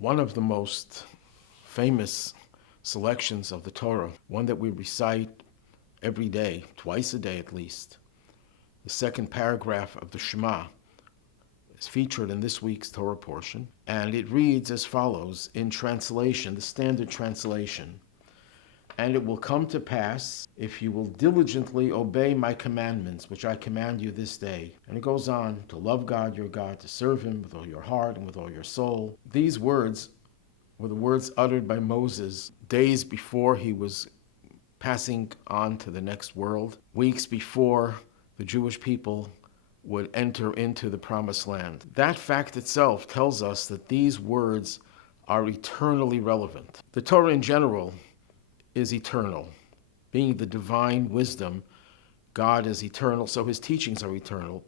One of the most famous selections of the Torah, one that we recite every day, twice a day at least. The second paragraph of the Shema is featured in this week's Torah portion, and it reads as follows in translation, the standard translation. And it will come to pass, if you will diligently obey my commandments, which I command you this day. And it goes on, to love God your God, to serve him with all your heart and with all your soul. These words were the words uttered by Moses days before he was passing on to the next world, weeks before the Jewish people would enter into the promised land. That fact itself tells us that these words are eternally relevant. The Torah in general is eternal. Being the divine wisdom, God is eternal, so his teachings are eternal.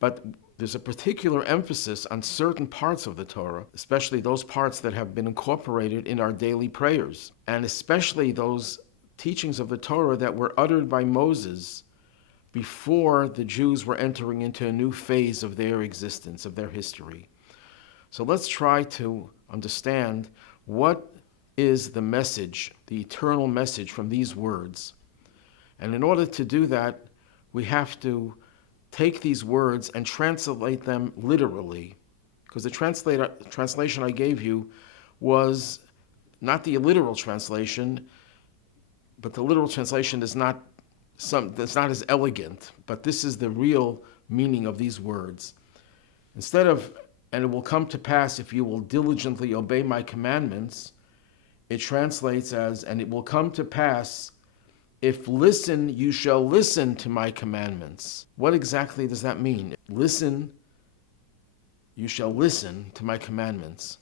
But there's a particular emphasis on certain parts of the Torah, especially those parts that have been incorporated in our daily prayers, and especially those teachings of the Torah that were uttered by Moses before the Jews were entering into a new phase of their existence, of their history. So let's try to understand what is the message, the eternal message from these words. And in order to do that, we have to take these words and translate them literally, because the translation I gave you was not the literal translation, but the literal translation is not that's not as elegant, but this is the real meaning of these words. Instead of, and it will come to pass if you will diligently obey my commandments, it translates as, and it will come to pass if listen, you shall listen to my commandments. What exactly does that mean? Listen, you shall listen to my commandments.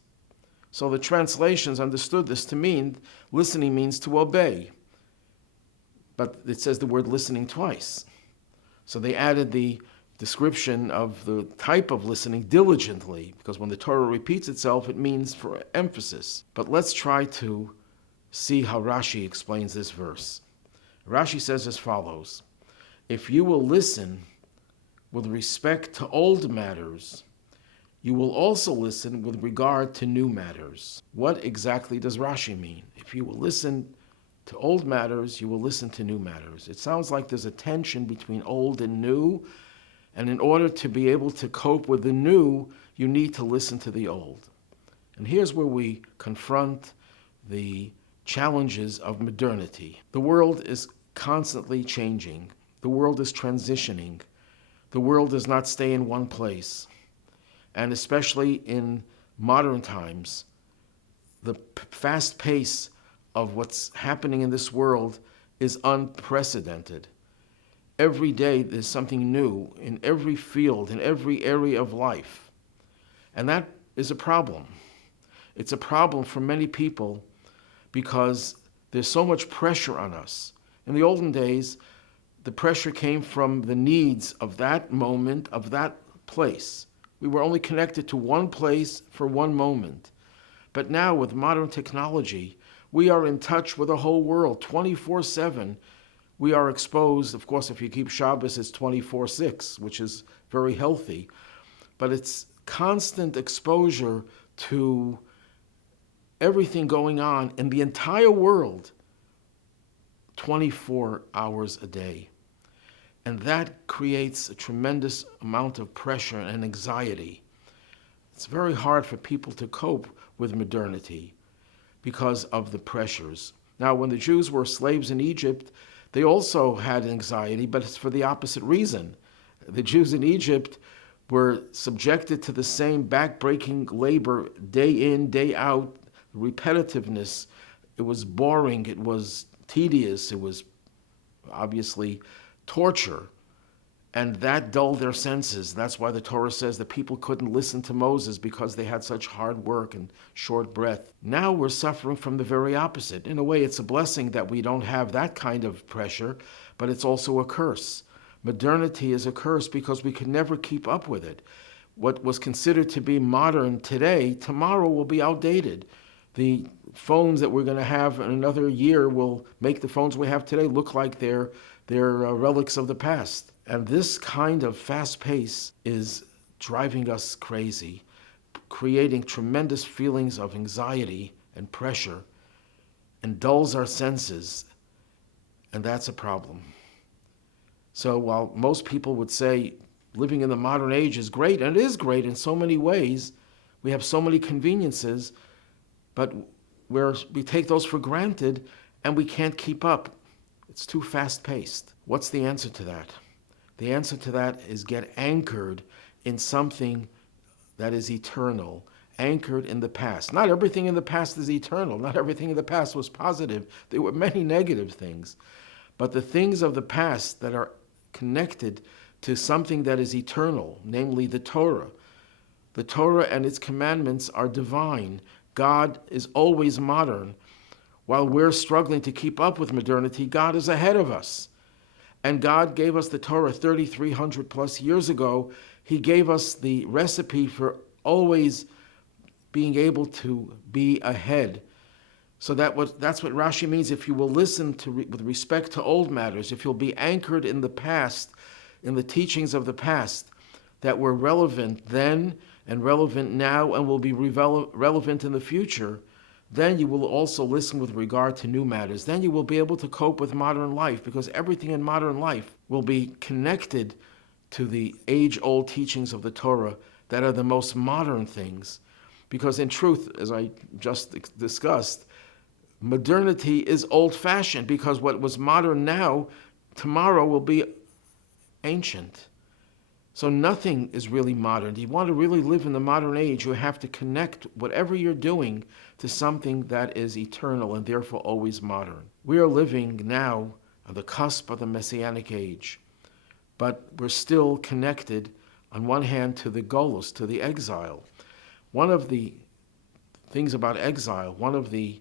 So the translations understood this to mean, listening means to obey. But it says the word listening twice. So they added the description of the type of listening diligently, because when the Torah repeats itself, it means for emphasis. But let's try to see how Rashi explains this verse. Rashi says as follows, if you will listen with respect to old matters, you will also listen with regard to new matters. What exactly does Rashi mean? If you will listen to old matters, you will listen to new matters. It sounds like there's a tension between old and new, and in order to be able to cope with the new, you need to listen to the old. And here's where we confront the challenges of modernity. The world is constantly changing. The world is transitioning. The world does not stay in one place. And especially in modern times, the fast pace of what's happening in this world is unprecedented. Every day there's something new in every field, in every area of life. And that is a problem. It's a problem for many people because there's so much pressure on us. In the olden days, the pressure came from the needs of that moment, of that place. We were only connected to one place for one moment. But now with modern technology, we are in touch with the whole world 24/7. We are exposed, of course, if you keep Shabbos, it's 24/6, which is very healthy. But it's constant exposure to everything going on in the entire world 24 hours a day. And that creates a tremendous amount of pressure and anxiety. It's very hard for people to cope with modernity because of the pressures. Now, when the Jews were slaves in Egypt, they also had anxiety, but it's for the opposite reason. The Jews in Egypt were subjected to the same backbreaking labor day in, day out, repetitiveness. It was boring, it was tedious, it was obviously torture. And that dulled their senses. That's why the Torah says that people couldn't listen to Moses because they had such hard work and short breath. Now we're suffering from the very opposite. In a way, it's a blessing that we don't have that kind of pressure, but it's also a curse. Modernity is a curse because we can never keep up with it. What was considered to be modern today, tomorrow will be outdated. The phones that we're going to have in another year will make the phones we have today look like they're relics of the past. And this kind of fast pace is driving us crazy. creating tremendous feelings of anxiety and pressure and dulls our senses, and that's a problem. So while most people would say living in the modern age is great, and it is great in so many ways, we have so many conveniences, but we take those for granted and we can't keep up. It's too fast-paced. What's the answer to that? The answer to that is get anchored in something that is eternal, anchored in the past. Not everything in the past is eternal. Not everything in the past was positive. There were many negative things. But the things of the past that are connected to something that is eternal, namely the Torah. The Torah and its commandments are divine. God is always modern. While we're struggling to keep up with modernity, God is ahead of us. And God gave us the Torah 3,300 plus years ago. He gave us the recipe for always being able to be ahead. So that's what Rashi means. If you will listen with respect to old matters, if you'll be anchored in the past, in the teachings of the past that were relevant then and relevant now and will be relevant in the future, then you will also listen with regard to new matters. Then you will be able to cope with modern life, because everything in modern life will be connected to the age-old teachings of the Torah that are the most modern things. Because in truth, as I just discussed, modernity is old-fashioned, because what was modern now, tomorrow will be ancient. So nothing is really modern. If you want to really live in the modern age, you have to connect whatever you're doing to something that is eternal and therefore always modern. We are living now on the cusp of the Messianic age, but we're still connected on one hand to the Golus, to the exile. One of the things about exile, one of the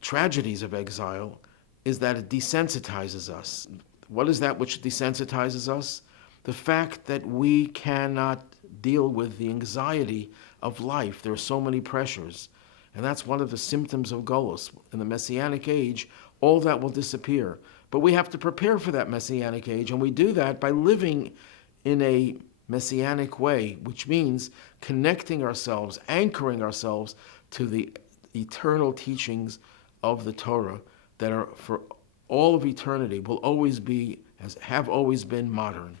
tragedies of exile, is that it desensitizes us. What is that which desensitizes us? The fact that we cannot deal with the anxiety of life. There are so many pressures. And that's one of the symptoms of Golus. In the Messianic age, all that will disappear. But we have to prepare for that Messianic age, and we do that by living in a Messianic way, which means connecting ourselves, anchoring ourselves to the eternal teachings of the Torah that are for all of eternity, will always be, have always been modern.